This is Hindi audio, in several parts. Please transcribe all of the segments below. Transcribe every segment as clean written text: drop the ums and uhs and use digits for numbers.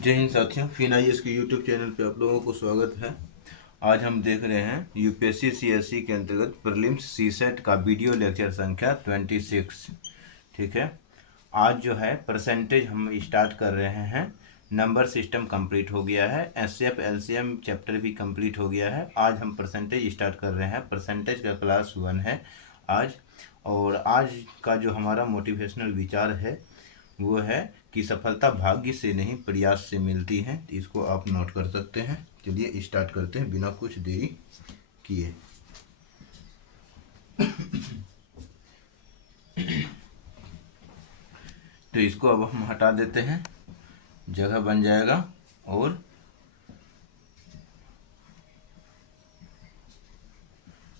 जय हिंद साथियों, FinIS के यूट्यूब चैनल पे आप लोगों को स्वागत है। आज हम देख रहे हैं यूपीएससी सीएससी के अंतर्गत प्रीलिम्स सीसेट का वीडियो लेक्चर संख्या 26। ठीक है, आज जो है परसेंटेज हम स्टार्ट कर रहे हैं। नंबर सिस्टम कंप्लीट हो गया है, एससीएफ एलसीएम चैप्टर भी कंप्लीट हो गया है। आज हम परसेंटेज स्टार्ट कर रहे हैं। परसेंटेज का क्लास 1 है आज। और आज का जो हमारा मोटिवेशनल विचार है वो है कि सफलता भाग्य से नहीं प्रयास से मिलती है। इसको आप नोट कर सकते हैं। चलिए स्टार्ट करते हैं बिना कुछ देरी किए। तो इसको अब हम हटा देते हैं, जगह बन जाएगा। और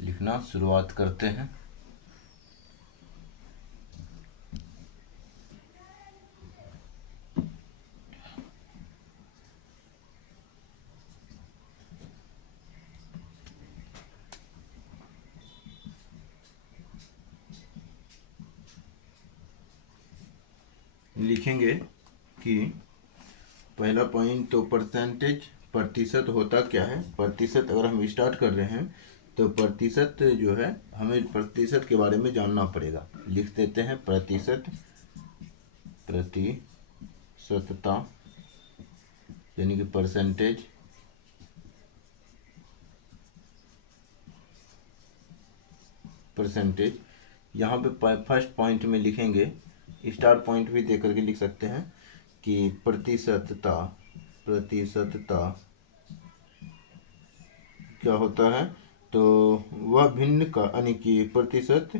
लिखना शुरुआत करते हैं। लिखेंगे कि पहला पॉइंट तो परसेंटेज प्रतिशत होता क्या है। प्रतिशत अगर हम स्टार्ट कर रहे हैं तो प्रतिशत जो है हमें प्रतिशत के बारे में जानना पड़ेगा। लिख देते हैं प्रतिशत, प्रतिशतता यानी कि परसेंटेज। परसेंटेज यहाँ पे फर्स्ट पॉइंट में लिखेंगे, स्टार पॉइंट भी दे करके लिख सकते हैं कि प्रतिशतता। प्रतिशतता क्या होता है, तो वह भिन्न का यानी कि प्रतिशत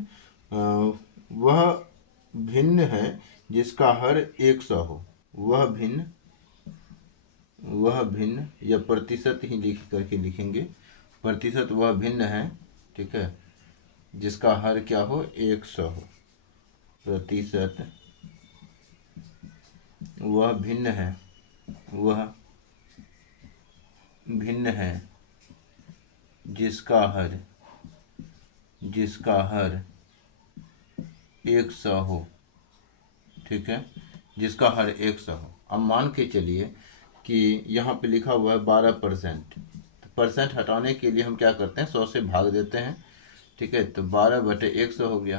वह भिन्न है जिसका हर 100 हो। वह भिन्न या प्रतिशत ही लिख करके लिखेंगे। प्रतिशत वह भिन्न है, ठीक है, जिसका हर क्या हो 100 हो। प्रतिशत वह भिन्न है, वह भिन्न है जिसका हर 100 हो। ठीक है, जिसका हर 100 हो। अब मान के चलिए कि यहाँ पे लिखा हुआ है 12%। तो परसेंट हटाने के लिए हम क्या करते हैं, 100 से भाग देते हैं। ठीक है, तो 12/100 हो गया।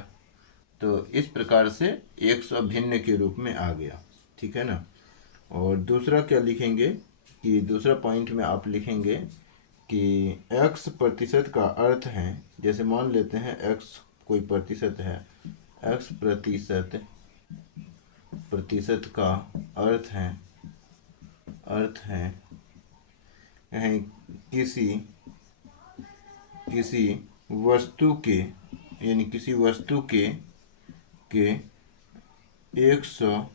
तो इस प्रकार से 100 भिन्न के रूप में आ गया। ठीक है ना। और दूसरा क्या लिखेंगे कि दूसरा पॉइंट में आप लिखेंगे कि x प्रतिशत का अर्थ है, जैसे मान लेते हैं x कोई प्रतिशत है, x प्रतिशत का अर्थ है किसी वस्तु के, यानी किसी वस्तु के 100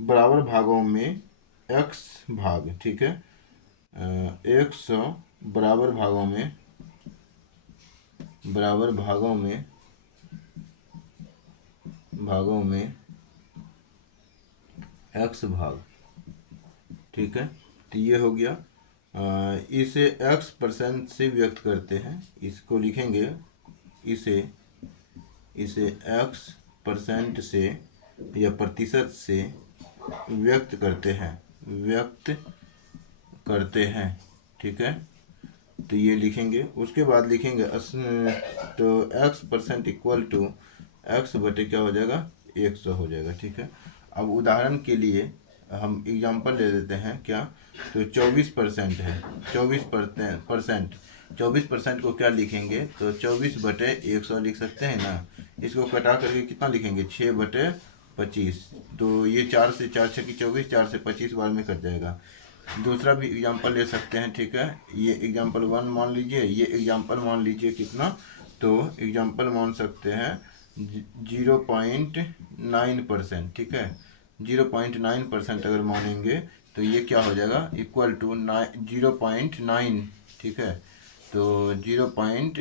बराबर भागों में x भाग। ठीक है, 100 बराबर भागों में x भाग। ठीक है, तो ये हो गया। इसे x परसेंट से व्यक्त करते हैं। इसको लिखेंगे, इसे x परसेंट से या प्रतिशत से व्यक्त करते हैं। ठीक है, तो ये लिखेंगे। उसके बाद लिखेंगे तो x percent equal to x बटे क्या हो जाएगा, 100 हो जाएगा। ठीक है, अब उदाहरण के लिए हम एग्जांपल ले लेते हैं। क्या, तो 24% है। 24% को क्या लिखेंगे, तो 24/100 लिख सकते हैं ना। इसको कटा करके कितना लिखेंगे, 6/25। तो ये 4 से 4 6 की 24, 4 से 25 बार में कट जाएगा। दूसरा भी एग्जांपल ले सकते हैं। ठीक है, ये एग्जांपल 1 मान लीजिए, ये एग्जांपल मान लीजिए कितना, तो एग्जांपल मान सकते हैं 0.9%। ठीक है, 0.9% अगर मानेंगे तो ये क्या हो जाएगा, इक्वल टू 0.9। ठीक है, तो 0 पॉइंट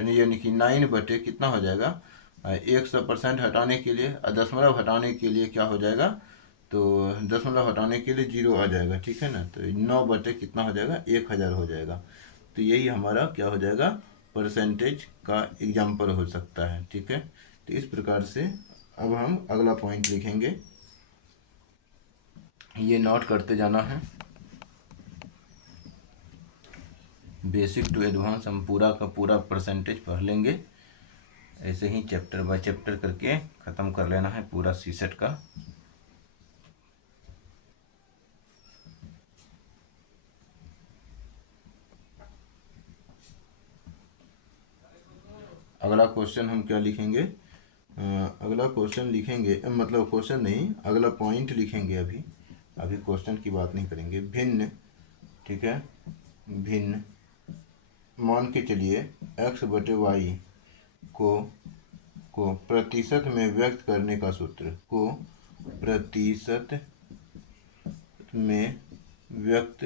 यानी कि 9 बटे कितना हो जाएगा, 100% हटाने के लिए, दशमलव हटाने के लिए क्या हो जाएगा, तो दशमलव हटाने के लिए 0 आ जाएगा। ठीक है ना, तो 9 बटे कितना हो जाएगा, 1000 हो जाएगा। तो यही हमारा क्या हो जाएगा, परसेंटेज का एग्जाम्पल हो सकता है। ठीक है, तो इस प्रकार से अब हम अगला पॉइंट लिखेंगे। ये नोट करते जाना है। बेसिक टू एडवांस हम पूरा का पूरा परसेंटेज पढ़ लेंगे। ऐसे ही चैप्टर बाय चैप्टर करके ख़त्म कर लेना है पूरा सीसेट का। अगला क्वेश्चन हम क्या लिखेंगे? अगला क्वेश्चन लिखेंगे, मतलब क्वेश्चन नहीं, अगला पॉइंट लिखेंगे। अभी क्वेश्चन की बात नहीं करेंगे। भिन्न, ठीक है, भिन्न मान के चलिए x/y को प्रतिशत में व्यक्त करने का सूत्र, को प्रतिशत में व्यक्त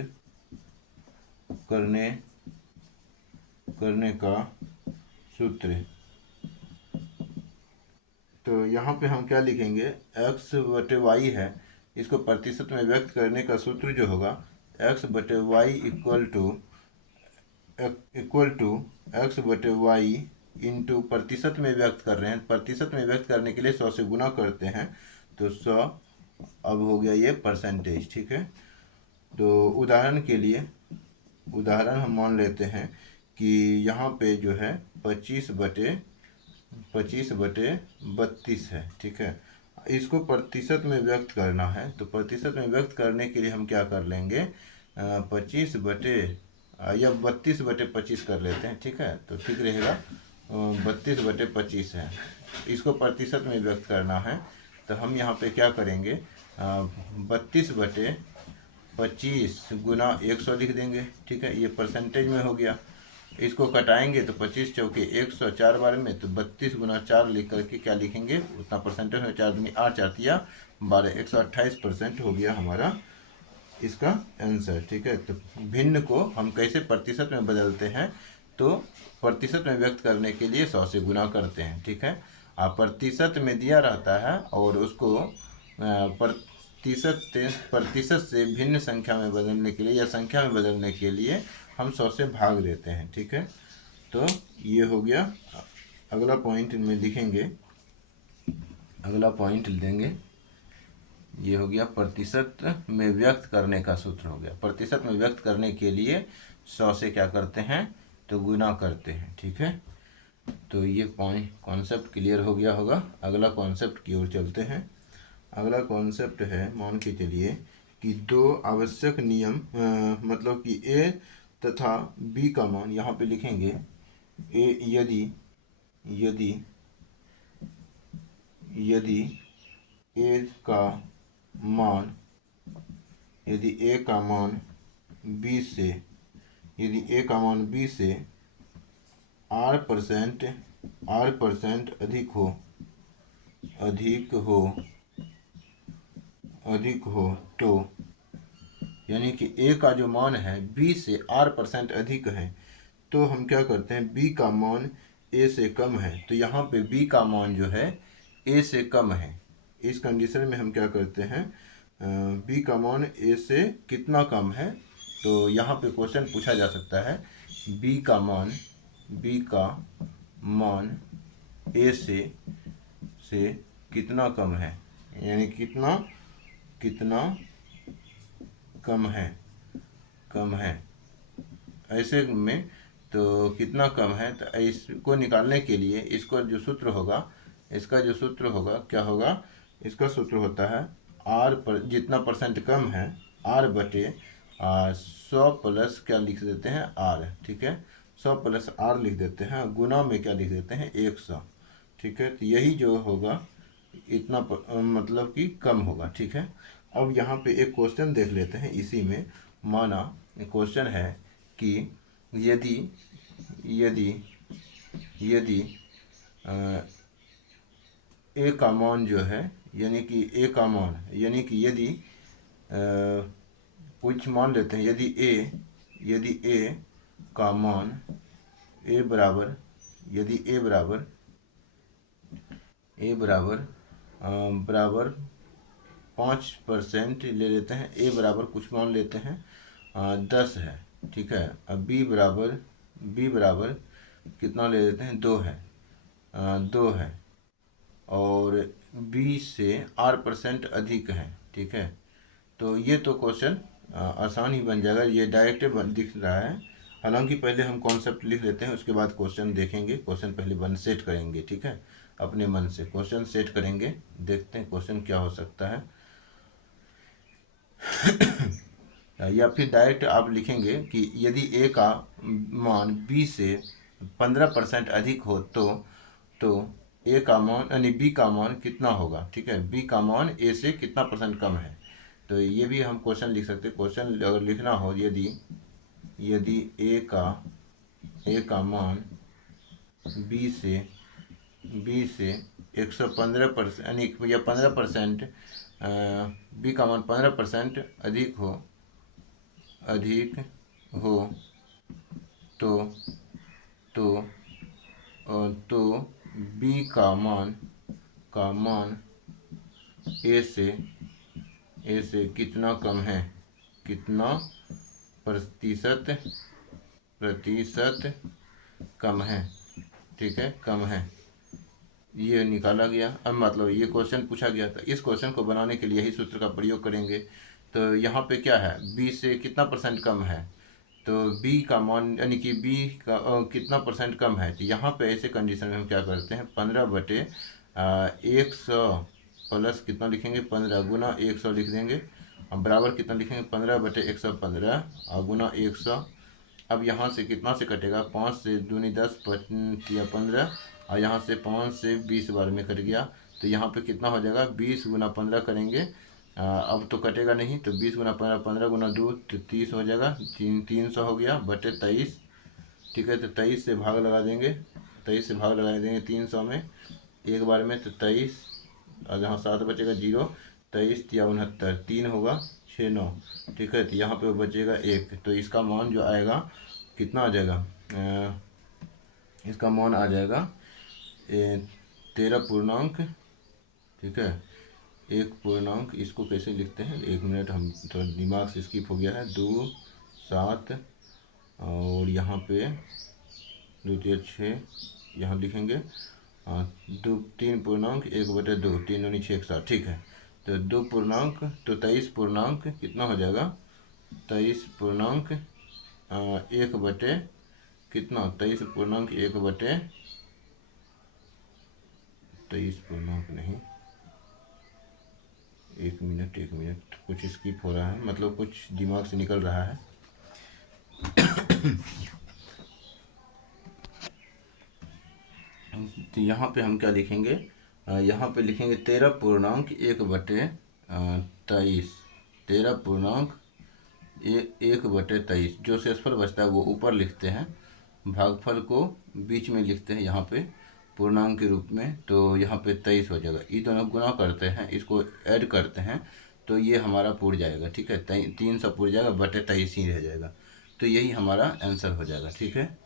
करने का सूत्र। तो यहाँ पे हम क्या लिखेंगे? x/y है, इसको प्रतिशत में व्यक्त करने का सूत्र जो होगा x/y equal to x/y into प्रतिशत में व्यक्त कर रहे हैं, प्रतिशत में व्यक्त करने के लिए 100 से गुना करते हैं, तो 100 अब हो गया ये परसेंटेज। ठीक है, तो उदाहरण के लिए, उदाहरण हम मान लेते हैं कि यहाँ पे जो है 25/32 है। ठीक है, इसको प्रतिशत में व्यक्त करना है, तो प्रतिशत में व्यक्त करने के लिए हम क्या कर लेंगे? 32/25 कर लेते हैं। ठीक है, तो ठीक रहेगा। 32/25 है, इसको प्रतिशत में व्यक्त करना है, तो हम यहाँ पे क्या करेंगे? 32/25 गुना 100 लिख देंगे। ठीक है, ये परसेंटेज में हो गया। इसको कटाएंगे तो 25 चौके 100, 4 बार में, तो 32 गुना 4 लिख करके क्या लिखेंगे? उतना परसेंटेज में 4 दूनी 8, 4 तिया 12, 128% हो गया हमारा इसका आंसर। ठीक है, तो भिन्न को हम कैसे प्रतिशत में बदलते हैं? तो प्रतिशत में व्यक्त करने के लिए 100 से गुना करते हैं। ठीक है, आप प्रतिशत में दिया रहता है और उसको प्रतिशत से भिन्न संख्या में बदलने के लिए या संख्या में बदलने के लिए हम 100 से भाग देते हैं। ठीक है, तो ये हो गया। अगला पॉइंट में लिखेंगे, अगला पॉइंट देंगे, ये हो गया प्रतिशत में व्यक्त करने का सूत्र हो गया। प्रतिशत में व्यक्त करने के लिए 100 से क्या करते हैं? तो गुना करते हैं। ठीक है, तो ये पॉइंट कॉन्सेप्ट क्लियर हो गया होगा। अगला कॉन्सेप्ट की ओर चलते हैं। अगला कॉन्सेप्ट है, मान के चलिए कि दो आवश्यक नियम, मतलब कि ए तथा बी का मान यहाँ पे लिखेंगे। यदि ए का मान, यदि ए का मान बी से, यदि ए का मान बी से R% अधिक हो तो, यानी कि ए का जो मान है बी से R% अधिक है, तो हम क्या करते हैं? बी का मान ए से कम है, तो यहाँ पे बी का मान जो है ए से कम है। इस कंडीशन में हम क्या करते हैं? बी का मान ए से कितना कम है? तो यहाँ पे क्वेश्चन पूछा जा सकता है, बी का मान ए से कितना कम है, यानी कितना कम है ऐसे में, तो कितना कम है? तो इसको निकालने के लिए इसका जो सूत्र होगा, क्या होगा? इसका सूत्र होता है आर पर, जितना परसेंट कम है R/100 प्लस क्या लिख देते हैं? आर। ठीक है, 100 प्लस आर लिख देते हैं, गुना में क्या लिख देते हैं? 100। ठीक है, तो यही जो होगा इतना मतलब कि कम होगा। ठीक है, अब यहाँ पे एक क्वेश्चन देख लेते हैं। इसी में माना क्वेश्चन है कि यदि ए का मान जो है, यानी कि ए का मान, यानी कि यदि कुछ मान लेते हैं, यदि ए का मान यदि ए बराबर 5% ले लेते हैं, ए बराबर कुछ मान लेते हैं 10 है। ठीक है, अब बी बराबर कितना ले लेते हैं? 2 है, 2 है, और बी से R% अधिक है। ठीक है, तो ये तो क्वेश्चन आसान ही बन जाएगा, ये डायरेक्ट दिख रहा है। हालांकि पहले हम कॉन्सेप्ट लिख लेते हैं, उसके बाद क्वेश्चन देखेंगे। क्वेश्चन पहले बन सेट करेंगे, ठीक है, अपने मन से क्वेश्चन सेट करेंगे, देखते हैं क्वेश्चन क्या हो सकता है। या फिर डायरेक्ट आप लिखेंगे कि यदि ए का मान बी से 15% अधिक हो तो ए का मान यानी बी का मान कितना होगा, ठीक है, बी का मान ए से कितना परसेंट कम है। तो ये भी हम क्वेश्चन लिख सकते हैं। क्वेश्चन अगर लिखना हो, यदि यदि ए का मान बी से 115% यानी या 15%, बी का मान 15% अधिक हो तो तो तो बी का मान ए से कितना कम है, कितना प्रतिशत कम है, ठीक है, कम है। ये निकाला गया। अब मतलब ये क्वेश्चन पूछा गया था, इस क्वेश्चन को बनाने के लिए यही सूत्र का प्रयोग करेंगे। तो यहाँ पे क्या है, बी से कितना परसेंट कम है, तो बी का मान यानी कि बी का कितना परसेंट कम है। तो यहाँ पे ऐसे कंडीशन में हम क्या करते हैं, 15/100 प्लस कितना लिखेंगे, 15 गुना 100 लिख देंगे। हम बराबर कितना लिखेंगे, 15/115 गुना 100। अब यहाँ से कितना से कटेगा, 5 से दूनी 10 या 15, और यहाँ से 5 से 20 बार में कट गया। तो यहाँ पे कितना हो जाएगा, 20 गुना 15 करेंगे, अब तो कटेगा नहीं, तो 20 गुना 15, 15 गुना 2 तो 30 हो जाएगा, 300 हो गया बटे 23, ठीक है। तो 23 से भाग लगा देंगे, 23 से भाग लगा देंगे 300 में एक बार में, तो 23, और यहाँ 7 बचेगा 0, 23 या 69, 3 होगा 6 9, ठीक है। तो यहाँ पे बचेगा 1, तो इसका मान जो आएगा कितना आ जाएगा, इसका मान आ जाएगा 13 पूर्णांक, ठीक है, 1 पूर्णांक। इसको कैसे लिखते हैं, 1 मिनट, हम थोड़ा दिमाग से स्किप हो गया है। 2 7 और यहाँ पे 2 3 6 यहाँ लिखेंगे, 3 पूर्णांक 1/2, 3 दूनी 6 7, ठीक है। तो 2 पूर्णांक, तो 23 पूर्णांक कितना हो जाएगा, 23 पूर्णांक 1 बटे कितना, 23 पूर्णांक 1 बटे 23 पूर्णांक नहीं, 1 मिनट कुछ स्किप हो रहा है, मतलब कुछ दिमाग से निकल रहा है। तो यहाँ पे हम क्या लिखेंगे, यहाँ पे लिखेंगे 13 पूर्णांक 1 बटे 23, 13 पूर्णांक 1 बटे 23। जो शेषफल बचता है वो ऊपर लिखते हैं, भागफल को बीच में लिखते हैं यहाँ पे पूर्णांक के रूप में। तो यहाँ पे 23 हो जाएगा, ये दोनों गुना करते हैं, इसको ऐड करते हैं, तो ये हमारा पूर जाएगा, ठीक है, 300 पूर जाएगा, बटे 23 ही रह जाएगा। तो यही हमारा आंसर हो जाएगा, ठीक है।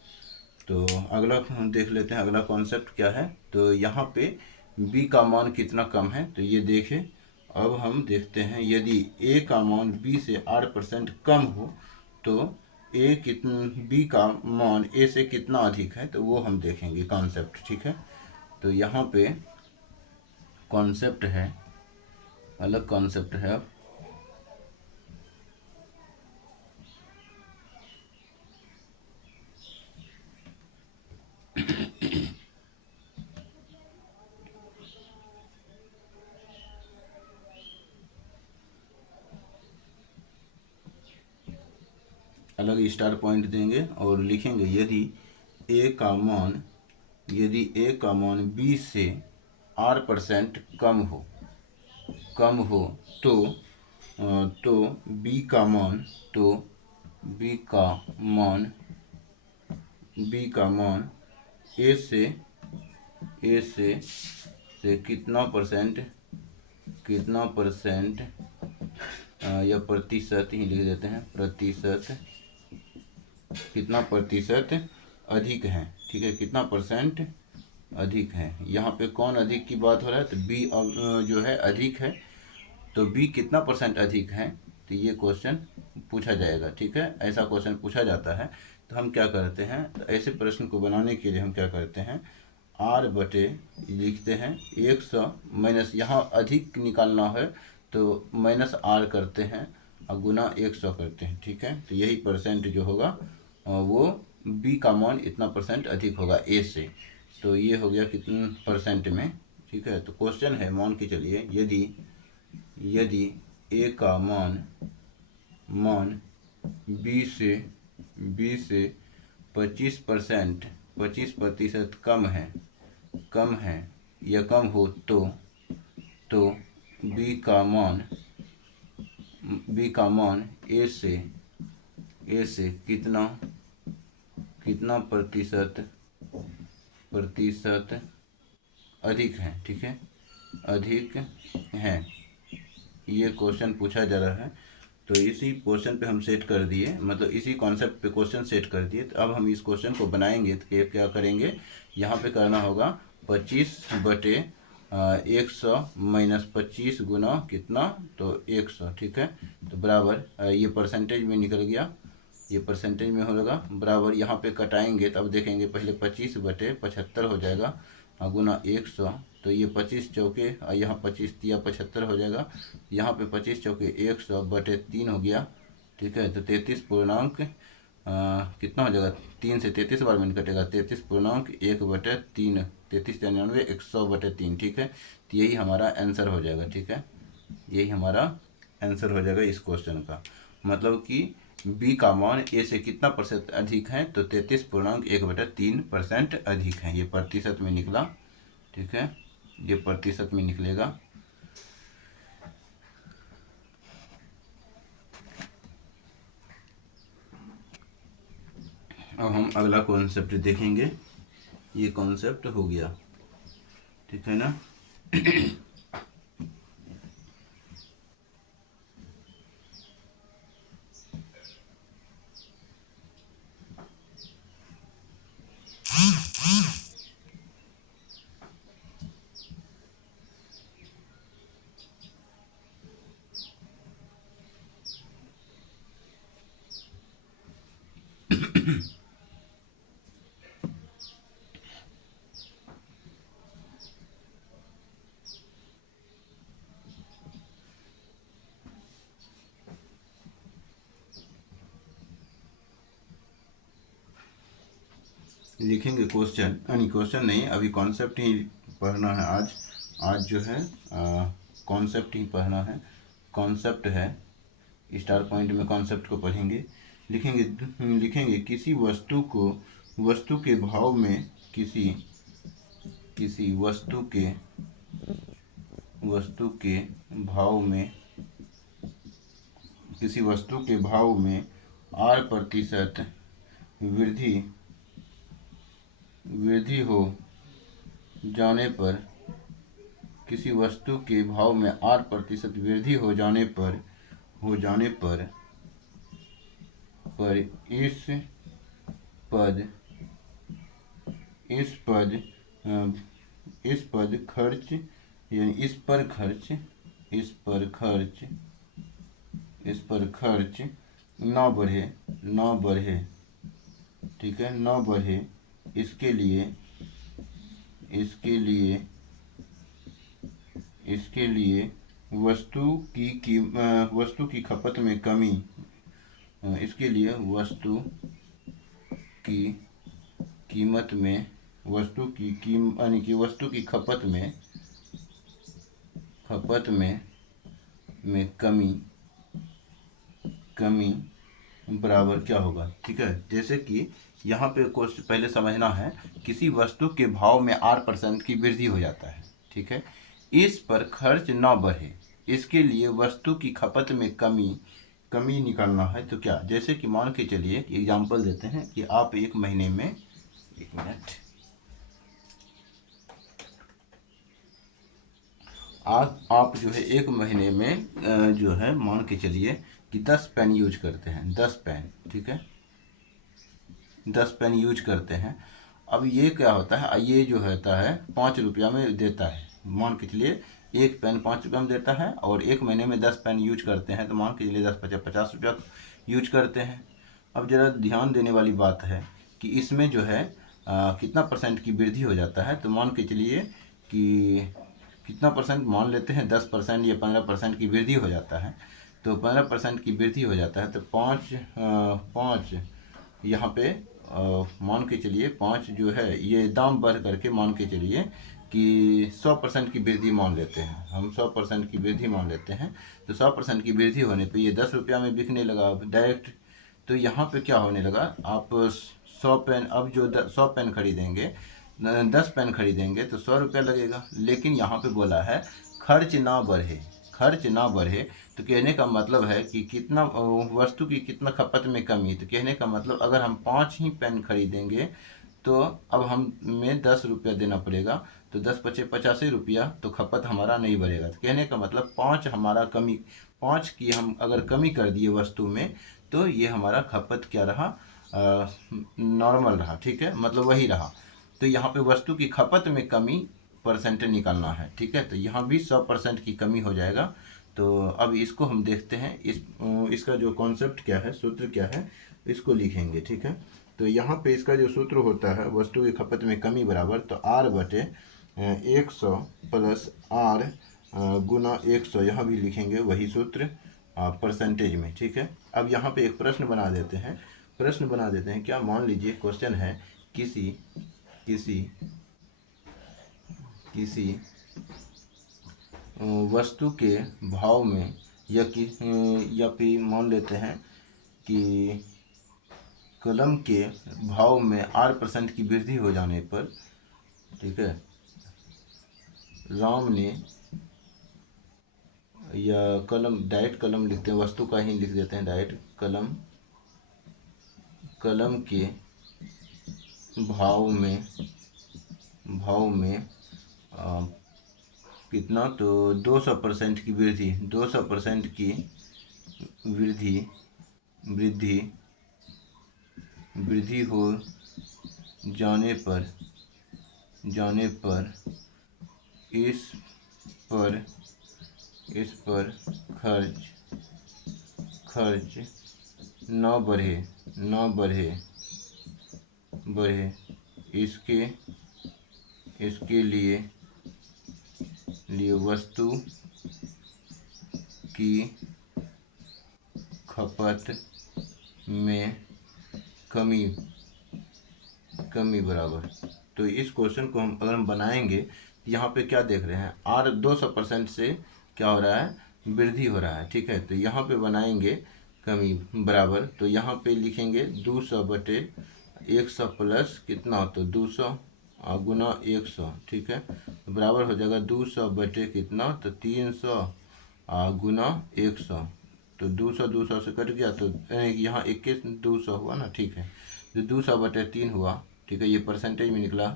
तो अगला हम देख लेते हैं, अगला कॉन्सेप्ट क्या है। तो यहाँ पे b का मान कितना कम है, तो ये देखें। अब हम देखते हैं, यदि a का मान b से 8% कम हो तो b का मान a से कितना अधिक है, तो वो हम देखेंगे कॉन्सेप्ट, ठीक है। तो यहाँ पे कॉन्सेप्ट है, अलग कॉन्सेप्ट है। अब अलग स्टार पॉइंट देंगे और लिखेंगे, यदि a का मान b से 8% कम हो तो b का मान a से कितना परसेंट या प्रतिशत ही लिख देते हैं, कितना प्रतिशत अधिक है, ठीक है, कितना परसेंट अधिक है। यहाँ पे कौन अधिक की बात हो रहा है, तो बी जो है अधिक है, तो बी कितना परसेंट अधिक है, तो ये क्वेश्चन पूछा जाएगा, ठीक है, ऐसा क्वेश्चन पूछा जाता है। तो हम क्या करते हैं, तो ऐसे प्रश्न को बनाने के लिए हम क्या करते हैं, r बटे लिखते हैं 100 माइनस, यहाँ अधिक निकालना है तो माइनस आर करते हैं और गुना 100 करते हैं, ठीक है। तो यही परसेंट जो होगा वो बी का मान इतना परसेंट अधिक होगा ए से। तो ये हो गया कितने परसेंट में, ठीक है। तो क्वेश्चन है, मान के चलिए यदि यदि ए का मान बी से 25% कम है या कम हो तो बी का मान ए से कितना प्रतिशत अधिक है, ठीक है, अधिक है। ये क्वेश्चन पूछा जा रहा है। तो इसी क्वेश्चन पे हम सेट कर दिए, मतलब इसी कॉन्सेप्ट पे क्वेश्चन सेट कर दिए। तो अब हम इस क्वेश्चन को बनाएंगे तो क्या करेंगे, यहाँ पे करना होगा 25/100 माइनस 25 गुना कितना, तो 100, ठीक है। तो बराबर ये परसेंटेज में निकल गया, ये परसेंटेज में होगा बराबर। यहाँ पे कटाएंगे तो अब देखेंगे पहले 25/75 हो जाएगा गुना 100। तो ये 25 चौके और यहाँ 25 या 75 हो जाएगा। यहाँ पे 25 चौके 100/3 हो गया, ठीक है। तो 33 पूर्णांक कितना हो जाएगा, 3 से 33 बार में कटेगा, 33 पूर्णांक 1/3, 33×99 100/3, ठीक है। तो यही हमारा आंसर हो जाएगा, ठीक है। यही हमारा आंसर हो जाएगा इस क्वेश्चन का। मतलब कि बी का मान ए से कितना प्रतिशत अधिक है, तो 33.1/3% अधिक है। ये प्रतिशत में निकला, ठीक है, ये प्रतिशत में निकलेगा। अब हम अगला कॉन्सेप्ट देखेंगे। ये कॉन्सेप्ट हो गया, ठीक है ना। लिखेंगे क्वेश्चन, यानी क्वेश्चन नहीं, अभी कॉन्सेप्ट ही पढ़ना है आज जो है कॉन्सेप्ट ही पढ़ना है। कॉन्सेप्ट है, स्टार पॉइंट में कॉन्सेप्ट को पढ़ेंगे। लिखेंगे किसी वस्तु के भाव में किसी वस्तु के भाव में R% वृद्धि हो जाने पर, किसी वस्तु के भाव में R% वृद्धि हो जाने पर इस पद खर्च, यानी इस पर खर्च न बढ़े, ठीक है, न बढ़े। इसके लिए वस्तु की खपत में कमी, इसके लिए वस्तु की कीमत में, यानी कि वस्तु की खपत में कमी बराबर क्या होगा, ठीक है। जैसे कि यहाँ पे क्वेश्चन पहले समझना है, किसी वस्तु के भाव में R% की वृद्धि हो जाता है, ठीक है, इस पर खर्च ना बढ़े, इसके लिए वस्तु की खपत में कमी निकालना है। तो क्या, जैसे कि मान के चलिए एग्जांपल देते हैं कि आप एक महीने में, एक मिनट, आप जो है एक महीने में जो है मान के चलिए कि 10 पेन यूज करते हैं, 10 पेन, ठीक है, 10 पेन यूज करते हैं। अब ये क्या होता है, ये जो होता है 5 रुपया में देता है। मान के चलिए एक पेन 5 रुपया में देता है और एक महीने में 10 पेन यूज करते हैं, तो मान के चलिए 50 रुपया यूज करते हैं। अब ज़रा ध्यान देने वाली बात है कि इसमें जो है कितना % की वृद्धि हो जाता है। तो मान के चलिए कि कितना परसेंट मान लेते हैं, 10% या 15% की वृद्धि हो जाता है। तो 15% की वृद्धि हो जाता है तो पाँच यहाँ पे मान के चलिए 5 जो है ये दाम बढ़ करके मान के चलिए कि 100% की वृद्धि मान लेते हैं हम, 100% की वृद्धि मान लेते हैं। तो 100% की वृद्धि होने पे ये 10 रुपया में बिकने लगा अब डायरेक्ट। तो यहाँ पे क्या होने लगा, आप 100 पेन, अब जो 100 पेन खरीदेंगे, 10 पेन खरीदेंगे तो 100 रुपया लगेगा। लेकिन यहाँ पे बोला है खर्च ना बढ़े, खर्च ना बढ़े। तो कहने का मतलब है कि कितना वस्तु की कितना खपत में कमी। तो कहने का मतलब अगर हम 5 ही पेन खरीदेंगे तो अब हमें 10 रुपया देना पड़ेगा। तो 10 × 5 = 85 रुपया, तो खपत हमारा नहीं बढ़ेगा। तो कहने का मतलब 5 हमारा कमी, 5 की हम अगर कमी कर दिए वस्तु में तो ये हमारा खपत क्या रहा, नॉर्मल रहा, ठीक है, मतलब वही रहा। तो यहाँ पे वस्तु की खपत में कमी परसेंट निकालना है, ठीक है। तो यहाँ भी 100% की कमी हो जाएगा। तो अब इसको हम देखते हैं, इसका जो कॉन्सेप्ट क्या है, सूत्र क्या है, इसको लिखेंगे, ठीक है। तो यहाँ पे इसका जो सूत्र होता है वस्तु की खपत में कमी बराबर, तो R/100 प्लस R गुना 100, यहाँ भी लिखेंगे वही सूत्र परसेंटेज में, ठीक है। अब यहाँ पे एक प्रश्न बना देते हैं, क्या, मान लीजिए क्वेश्चन है किसी वस्तु के भाव में या फिर मान लेते हैं कि कलम के भाव में 8% की वृद्धि हो जाने पर, ठीक है, राम ने, या डायरेक्ट कलम लिखते हैं, वस्तु का ही लिख देते हैं डायरेक्ट, कलम के भाव में कितना, तो 200% की वृद्धि, 200% की वृद्धि हो जाने पर इस पर खर्च न बढ़े इसके लिए वस्तु की खपत में कमी बराबर। तो इस क्वेश्चन को अगर हम बनाएंगे तो यहाँ पे क्या देख रहे हैं, R 200% से क्या हो रहा है, वृद्धि हो रहा है, ठीक है। तो यहाँ पे बनाएंगे कमी बराबर, तो यहाँ पे लिखेंगे 200/100 प्लस कितना, तो 200 गुना 100, ठीक है, बराबर हो जाएगा 200 कितना, तो 300 गुना 100। तो 200 से कट गया, तो यहाँ 21 200 हुआ ना, ठीक है। तो 200/3 हुआ, ठीक है, ये परसेंटेज में निकला।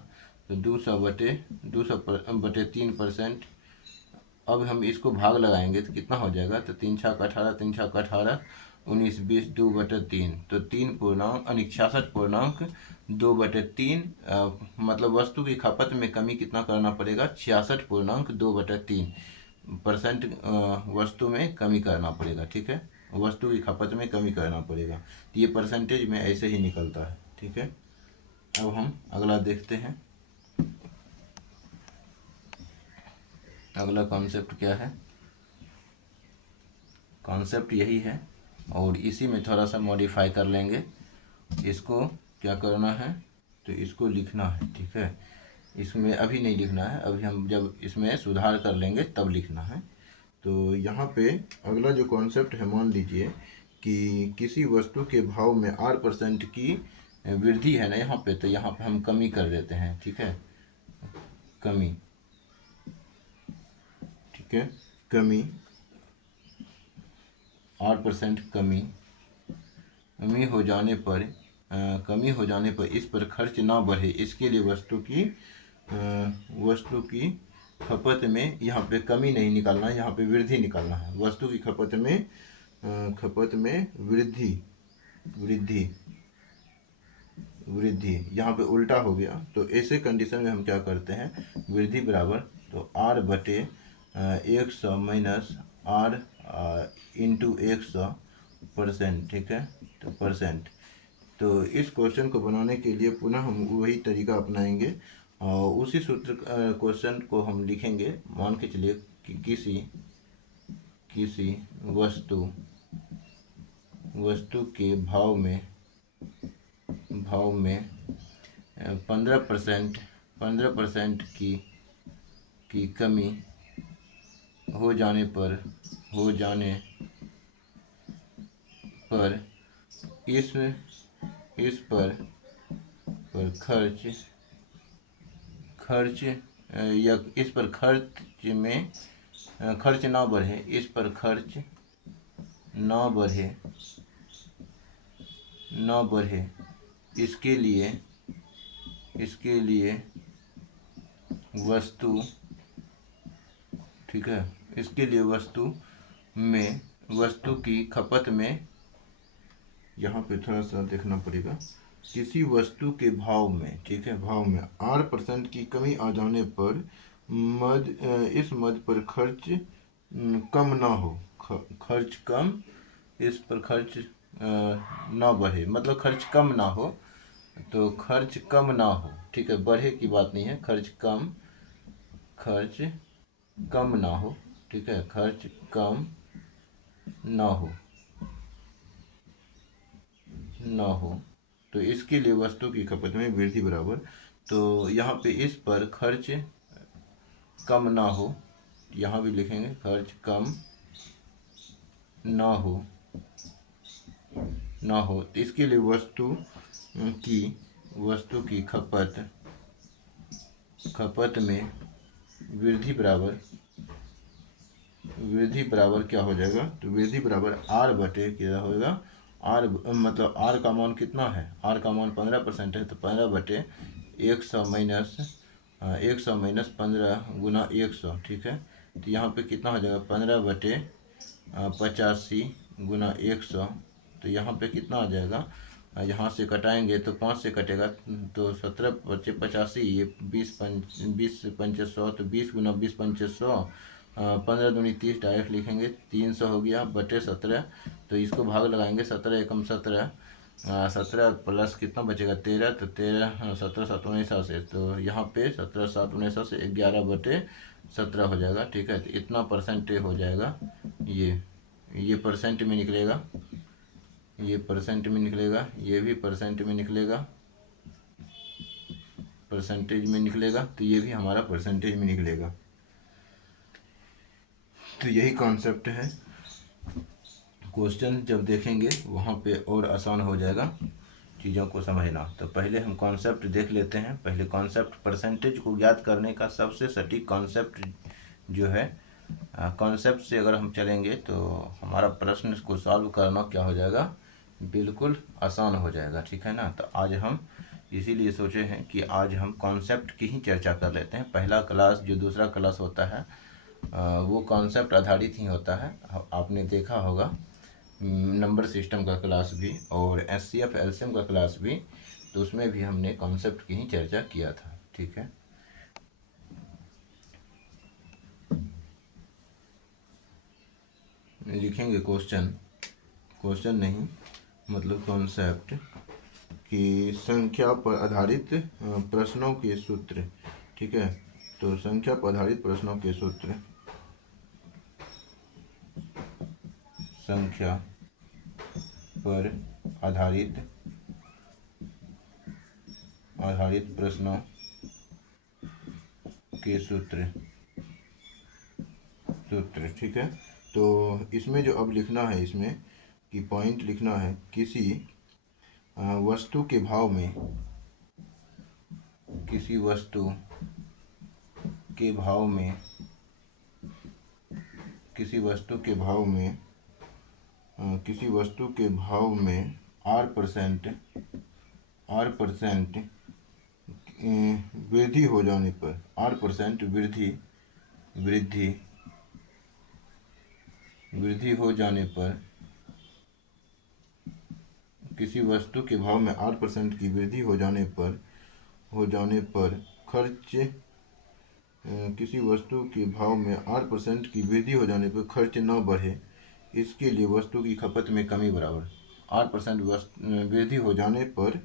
तो 200/3%। अब हम इसको भाग लगाएंगे तो कितना हो जाएगा, तो 3 × 6 = 18, 3 × 6 = 18, 19 20 2/3, तो 66.2/3, मतलब वस्तु की खपत में कमी कितना करना पड़ेगा, 66.2/3% वस्तु में कमी करना पड़ेगा, ठीक है, वस्तु की खपत में कमी करना पड़ेगा। तो ये परसेंटेज में ऐसे ही निकलता है, ठीक है। अब हम अगला देखते हैं, अगला कॉन्सेप्ट क्या है, कॉन्सेप्ट यही है और इसी में थोड़ा सा मॉडिफाई कर लेंगे। इसको क्या करना है, तो इसको लिखना है, ठीक है, इसमें अभी नहीं लिखना है, अभी हम जब इसमें सुधार कर लेंगे तब लिखना है। तो यहाँ पे अगला जो कॉन्सेप्ट है, मान लीजिए कि किसी वस्तु के भाव में 8% की वृद्धि है ना यहाँ पे, तो यहाँ पे हम कमी कर देते हैं, ठीक है, कमी, ठीक है, कमी 8% कमी हो जाने पर इस पर खर्च ना बढ़े, इसके लिए वस्तु की खपत में यहाँ पे कमी नहीं निकालना है, यहाँ पे वृद्धि निकालना है। वस्तु की खपत में वृद्धि यहाँ पे उल्टा हो गया। तो ऐसे कंडीशन में हम क्या करते हैं, वृद्धि बराबर, तो R/100 माइनस R इंटू 100%, ठीक है, तो परसेंट। तो इस क्वेश्चन को बनाने के लिए पुनः हम वही तरीका अपनाएंगे और उसी सूत्र क्वेश्चन को हम लिखेंगे। मान के चलिए कि किसी वस्तु के भाव में 15% की कमी हो जाने पर इस पर खर्च या इस पर खर्च में खर्च ना बढ़े, इस पर खर्च ना बढ़े इसके लिए वस्तु, ठीक है, इसके लिए वस्तु की खपत में, यहाँ पे थोड़ा सा देखना पड़ेगा, किसी वस्तु के भाव में, ठीक है, भाव में 8% की कमी आ जाने पर इस मद पर खर्च कम ना हो, खर्च कम, इस पर खर्च ना बढ़े, मतलब खर्च कम ना हो, तो खर्च कम ना हो, ठीक है, बढ़े की बात नहीं है, खर्च कम ना हो, ठीक है, खर्च कम ना हो तो इसके लिए वस्तु की खपत में वृद्धि बराबर, तो यहाँ पे इस पर खर्च कम ना हो, यहाँ भी लिखेंगे खर्च कम ना हो तो इसके लिए वस्तु की खपत में वृद्धि बराबर क्या हो जाएगा, तो वृद्धि बराबर आर बटे क्या होगा, आर मतलब आर का मान कितना है, आर का मान 15% है, तो 15 बटे 100 माइनस 15 गुना 100, ठीक है, तो यहाँ पे कितना हो जाएगा 15 बटे 85 गुना 100, तो यहाँ पे कितना आ जाएगा, यहाँ से कटाएंगे तो 5 से कटेगा तो 17 बचे 85, ये 20 पंचे 100, तो 20 गुना 20 पंचे 100, 15 दूनी 30 डायरेक्ट लिखेंगे, 300 हो गया बटे 17, तो इसको भाग लगाएंगे, 17 एकम 17, 17 प्लस कितना बचेगा 13, तो 13 17 7 19 से, तो यहाँ पे 17 7 19 से 11 बटे 17 हो जाएगा, ठीक है, तो इतना परसेंट हो जाएगा, ये परसेंट में निकलेगा, ये परसेंट में निकलेगा, ये भी परसेंट में निकलेगा, परसेंटेज में निकलेगा, तो ये भी हमारा परसेंटेज में निकलेगा। तो यही कॉन्सेप्ट है, क्वेश्चन जब देखेंगे वहाँ पे और आसान हो जाएगा चीज़ों को समझना। तो पहले हम कॉन्सेप्ट देख लेते हैं। पहले कॉन्सेप्ट, परसेंटेज को ज्ञात करने का सबसे सटीक कॉन्सेप्ट जो है, कॉन्सेप्ट से अगर हम चलेंगे तो हमारा प्रश्न को सॉल्व करना क्या हो जाएगा, बिल्कुल आसान हो जाएगा, ठीक है ना। तो आज हम इसीलिए सोचे हैं कि आज हम कॉन्सेप्ट की ही चर्चा कर लेते हैं। पहला क्लास जो दूसरा क्लास होता है वो कॉन्सेप्ट आधारित ही होता है, आपने देखा होगा, नंबर सिस्टम का क्लास भी और एचसीएफ एलसीएम का क्लास भी, तो उसमें भी हमने कॉन्सेप्ट की ही चर्चा किया था, ठीक है। लिखेंगे क्वेश्चन नहीं, मतलब कॉन्सेप्ट की संख्या पर आधारित प्रश्नों के सूत्र, ठीक है, तो संख्या पर आधारित प्रश्नों के सूत्र, संख्या पर आधारित प्रश्नों के सूत्र, ठीक है। तो इसमें जो अब लिखना है, इसमें कि पॉइंट लिखना है, किसी वस्तु के भाव में, किसी वस्तु के भाव में 8% वृद्धि हो जाने पर, 8% वृद्धि हो जाने पर, किसी वस्तु के भाव में 8% की वृद्धि हो जाने पर खर्च, किसी वस्तु के भाव में 8% की वृद्धि हो जाने पर खर्च न बढ़े, इसके लिए वस्तु की खपत में कमी बराबर। 8% वृद्धि हो जाने पर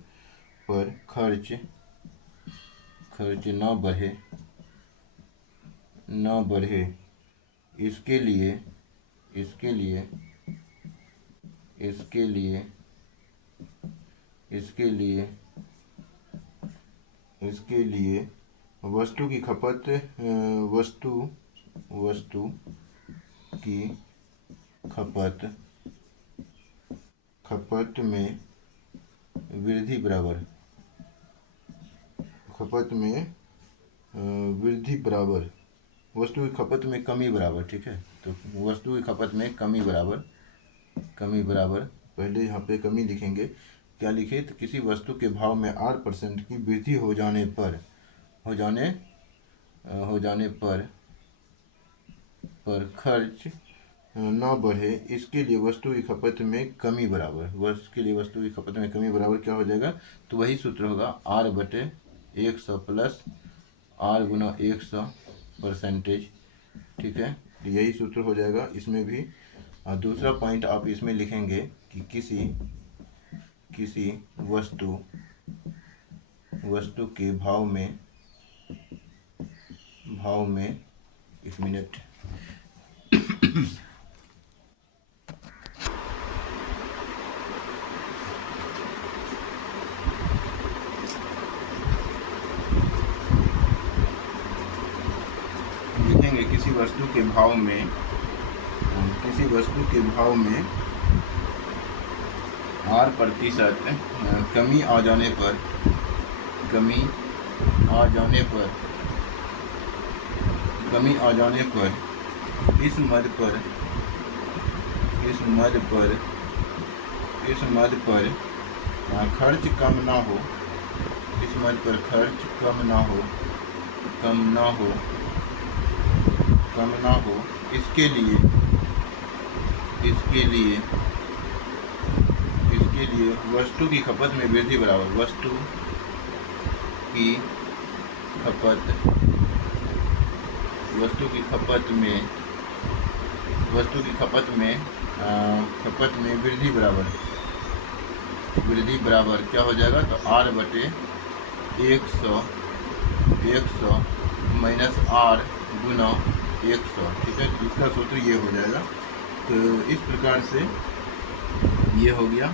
खर्च ना बढ़े इसके लिए वस्तु की खपत में वृद्धि बराबर वस्तु की खपत में कमी बराबर। ठीक है, तो वस्तु की खपत में कमी बराबर पहले यहाँ पे कमी लिखेंगे। क्या लिखे? तो किसी वस्तु के भाव में 8% की वृद्धि हो जाने पर खर्च ना बढ़े इसके लिए वस्तु की खपत में कमी बराबर। क्या हो जाएगा? तो वही सूत्र होगा R/100 प्लस R गुना 100%। ठीक है, तो यही सूत्र हो जाएगा इसमें भी। दूसरा पॉइंट आप इसमें लिखेंगे कि किसी वस्तु के भाव में 1 मिनट लिखेंगे किसी वस्तु के भाव में 8% कमी आ जाने पर इस मद पर खर्च कम ना हो इसके लिए वस्तु की खपत में वृद्धि बराबर वस्तु की खपत में वृद्धि बराबर क्या हो जाएगा? तो R/100 माइनस R गुना 100। ठीक है, इसका सूत्र ये हो जाएगा। तो इस प्रकार से ये हो गया।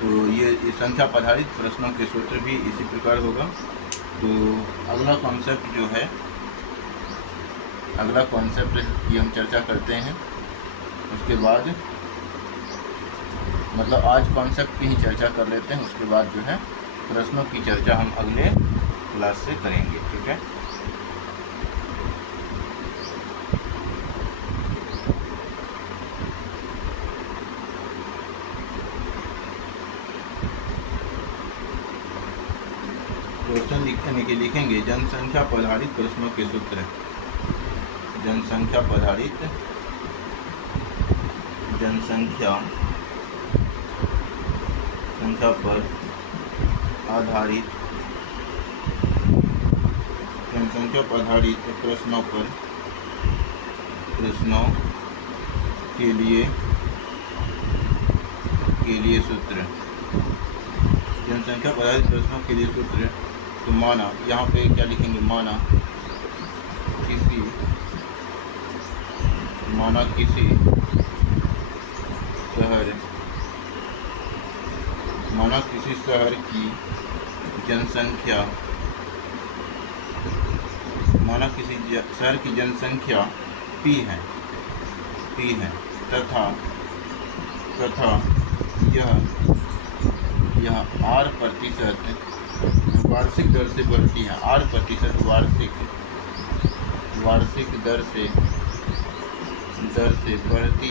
तो ये संख्या पर आधारित प्रश्नों के सूत्र भी इसी प्रकार होगा। तो अगला कॉन्सेप्ट की हम चर्चा करते हैं। उसके बाद मतलब आज कॉन्सेप्ट की ही चर्चा कर लेते हैं, उसके बाद जो है प्रश्नों की चर्चा हम अगले क्लास से करेंगे। ठीक है, क्वेश्चन लिखने के लिखेंगे जनसंख्या पर आधारित प्रश्नों के सूत्र। जनसंख्या पर आधारित प्रश्नों के लिए सूत्र। जनसंख्या पर आधारित प्रश्नों के लिए सूत्र। तो माना, यहाँ पे क्या लिखेंगे? माना किसी शहर की जनसंख्या P है तथा यह R% वार्षिक दर से बढ़ती है। 8% वार्षिक दर से बढ़ती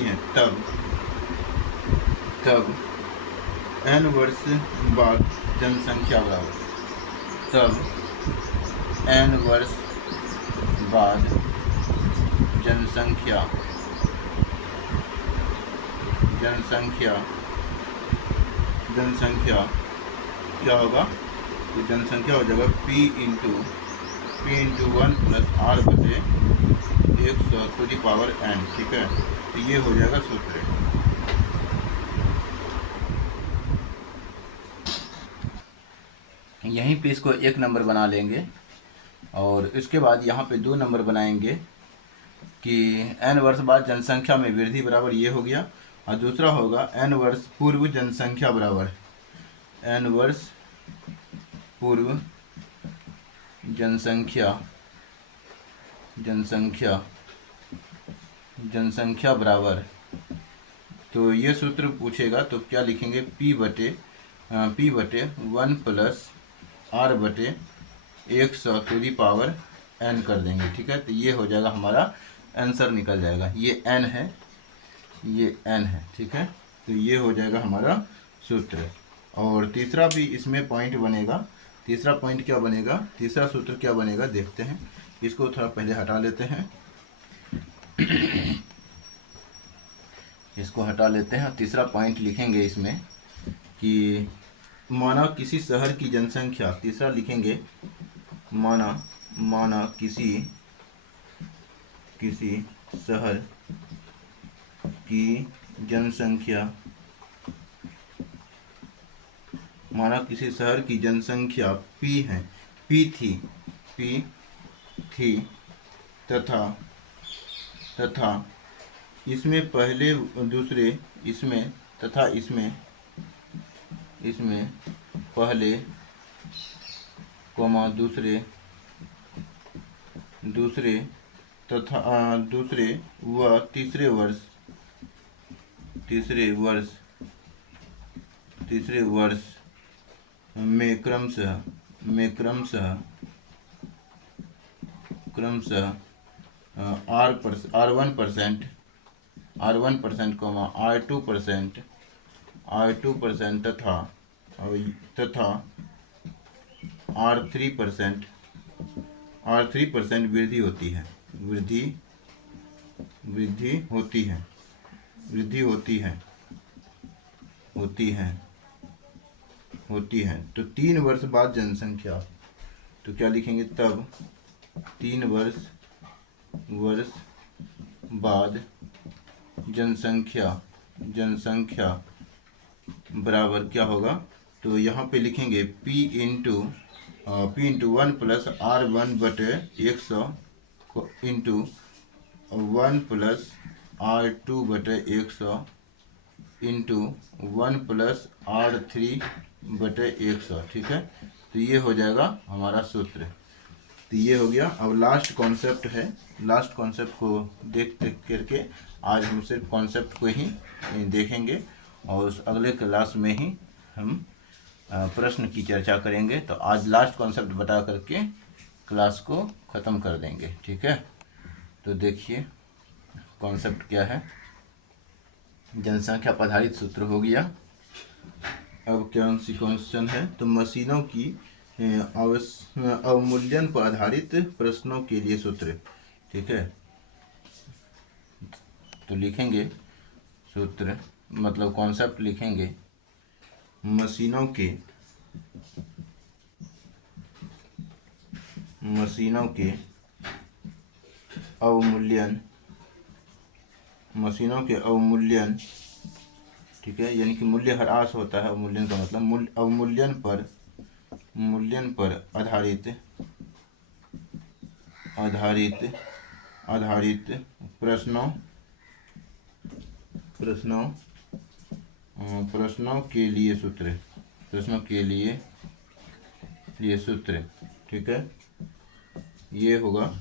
है तब n वर्ष बाद जनसंख्या क्या होगा? तो जनसंख्या हो जाएगा P into 1 plus R/100 to the power n। ठीक है, तो ये हो जाएगा सूत्र। यहीं पे इसको 1 नंबर बना लेंगे और इसके बाद यहाँ पे 2 नंबर बनाएंगे कि n वर्ष बाद जनसंख्या में वृद्धि बराबर ये हो गया, और दूसरा होगा n वर्ष पूर्व जनसंख्या बराबर n वर्ष पूर्व जनसंख्या जनसंख्या जनसंख्या बराबर, तो ये सूत्र पूछेगा तो क्या लिखेंगे, P बटे 1 प्लस R बटे 100 टू दी पावर n कर देंगे। ठीक है, तो ये हो जाएगा हमारा आंसर निकल जाएगा। ये n है, ये n है। ठीक है, तो ये हो जाएगा हमारा सूत्र। और तीसरा भी इसमें पॉइंट बनेगा। तीसरा पॉइंट क्या बनेगा, तीसरा सूत्र क्या बनेगा देखते हैं। इसको थोड़ा पहले हटा लेते हैं, इसको हटा लेते हैं। तीसरा पॉइंट लिखेंगे इसमें कि माना किसी शहर की जनसंख्या, तीसरा लिखेंगे माना किसी शहर की जनसंख्या, माना किसी शहर की जनसंख्या P है, P थी तथा इसमें पहले दूसरे, इसमें तथा इसमें पहले कोमा दूसरे तथा दूसरे व तीसरे वर्ष में क्रमशः R1% R2% तथा R3% वृद्धि होती है। तो 3 वर्ष बाद जनसंख्या, तो क्या लिखेंगे, तब 3 वर्ष बाद जनसंख्या बराबर क्या होगा, तो यहाँ पे लिखेंगे P इंटू 1 प्लस R1 बटे 100 इंटू 1 प्लस R2 बटे 100 इंटू 1 प्लस R3 बटे 100। ठीक है, तो ये हो जाएगा हमारा सूत्र। तो ये हो गया। अब लास्ट कॉन्सेप्ट है, लास्ट कॉन्सेप्ट को देख करके आज हम सिर्फ कॉन्सेप्ट को ही देखेंगे और उस अगले क्लास में ही हम प्रश्न की चर्चा करेंगे। तो आज लास्ट कॉन्सेप्ट बता करके क्लास को ख़त्म कर देंगे। ठीक है, तो देखिए कॉन्सेप्ट क्या है। जनसंख्या पर आधारित सूत्र हो गया। अब क्या सी क्वेश्चन है, तो मशीनों की अवमूल्यन पर आधारित प्रश्नों के लिए सूत्र। ठीक है, तो लिखेंगे सूत्र, मतलब कॉन्सेप्ट लिखेंगे, मशीनों के अवमूल्यन, ठीक है, यानी कि मूल्य ह्रास होता है। अवमूल्यन का मतलब अवमूल्यन पर आधारित प्रश्नों के लिए सूत्र। ठीक है, ये होगा।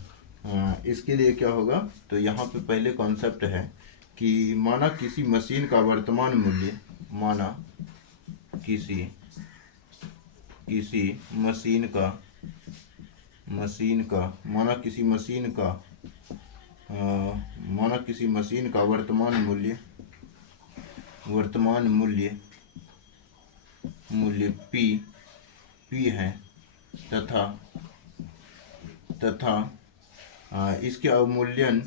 इसके लिए क्या होगा, तो यहाँ पे पहले कॉन्सेप्ट है कि माना किसी मशीन का वर्तमान मूल्य, माना किसी मशीन का वर्तमान मूल्य P है तथा इसके अवमूल्यन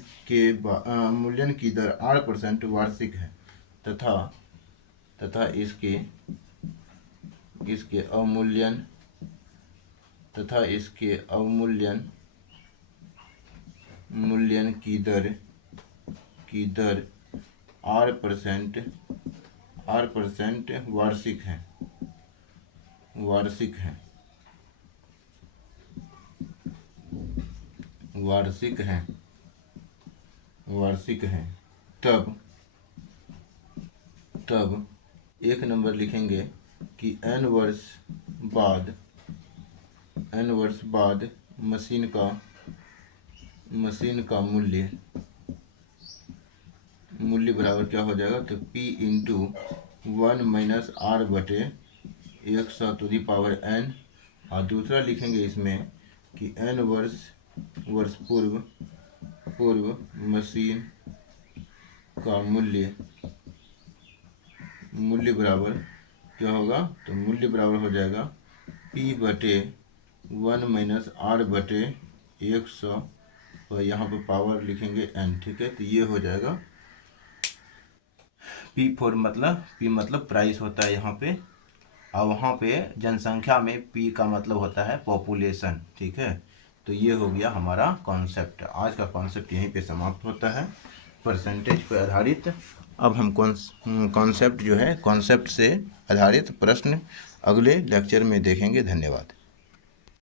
की दर 8% वार्षिक है तथा इसके अवमूल्यन की दर 8% वार्षिक है। वार्षिक हैं तब 1 नंबर लिखेंगे कि n वर्ष बाद मशीन का मूल्य बराबर क्या हो जाएगा, तो P इंटू 1 माइनस R बटे 100⁻n। और दूसरा लिखेंगे इसमें कि n वर्ष पूर्व मशीन का मूल्य बराबर क्या होगा, तो मूल्य बराबर हो जाएगा P बटे 1 माइनस R बटे 100, और यहाँ पर पावर लिखेंगे n। ठीक है, तो ये हो जाएगा P मतलब प्राइस होता है यहाँ पे, और वहाँ पे जनसंख्या में P का मतलब होता है पॉपुलेशन। ठीक है, तो ये हो गया हमारा कॉन्सेप्ट। आज का कॉन्सेप्ट यहीं पे समाप्त होता है, परसेंटेज पर आधारित। अब हम कॉन्सेप्ट से आधारित प्रश्न अगले लेक्चर में देखेंगे। धन्यवाद।